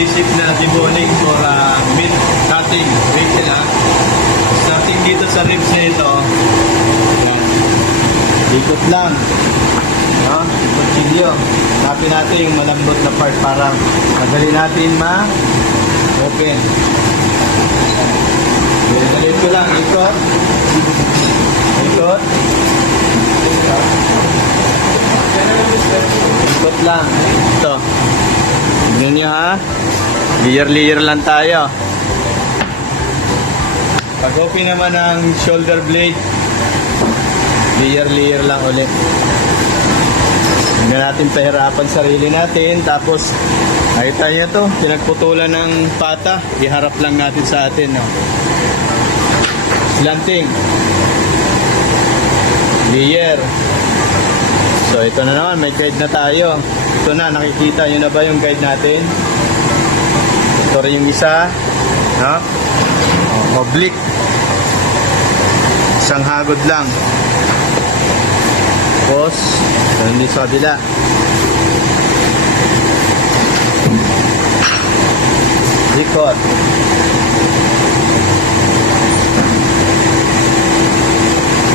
basic na deboning for meat cutting. Basic ha. Starting dito sa ribs nito. Yan. Ikot lang. No? Kutsilyo. Tapin natin yung malambot na part para madali natin ma-open. Dalit ko lang. Ikot. Ikot. Ikot lang. Ito. Tignan nyo ha. Layer lang tayo. Pag open naman ng shoulder blade, layer lang ulit. Hindi natin pahirapan sarili natin. Tapos, nakita nyo to, pinagputulan ng pata. Iharap lang natin sa atin. No? Slanting. Layer. So, ito na naman. May guide na tayo. Ito na, nakikita nyo na ba yung guide natin? Ito rin yung isa. No? Oblique. Isang hagod lang. Tapos, hindi sa kabila. Ikot.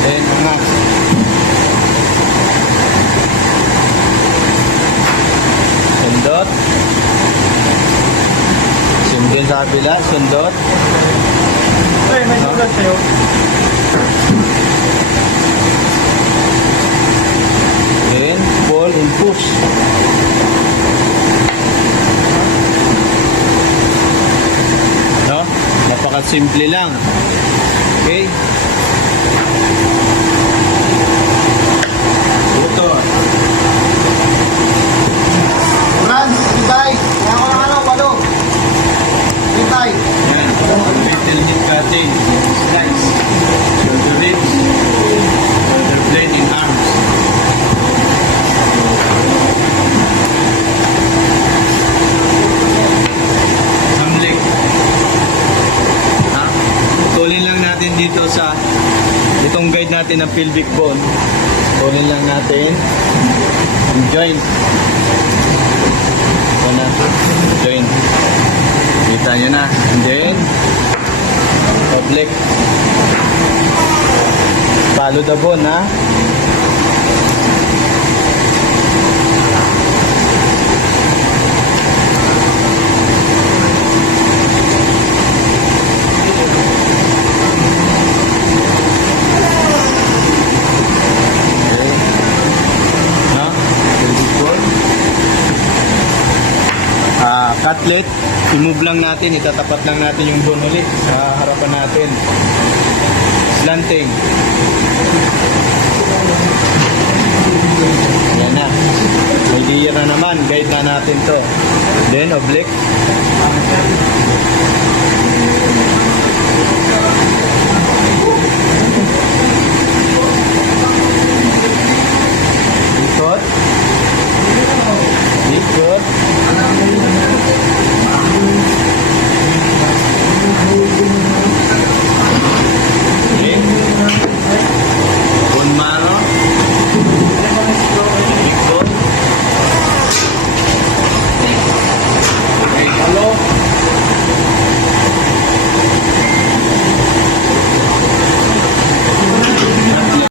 Then, angas. Sundot. Sundin sa kabila. Sundot. Ay, may sulat sa'yo. Then, pull and push. No? Napaka-simple lang. Okay? Ito. Franz, itay. Kaya ko lang walo. Itay. Yan. Little hit cutting. Slice. Shoulder ribs. Shoulder blade in arms. Hamlik. Ha? Tulin lang natin dito sa itong guide natin ng pelvic bone. Tulin lang natin ang joint. Ito na. Joint. Kita nyo na. And then, oblique. Follow the bone, ha? Okay. No? Pelvic bone. Cutlet. I-move lang natin, itatapat lang natin yung bone ulit sa harapan natin. Slanting. Yan na. May layer na naman, guide na natin to. Then, oblique.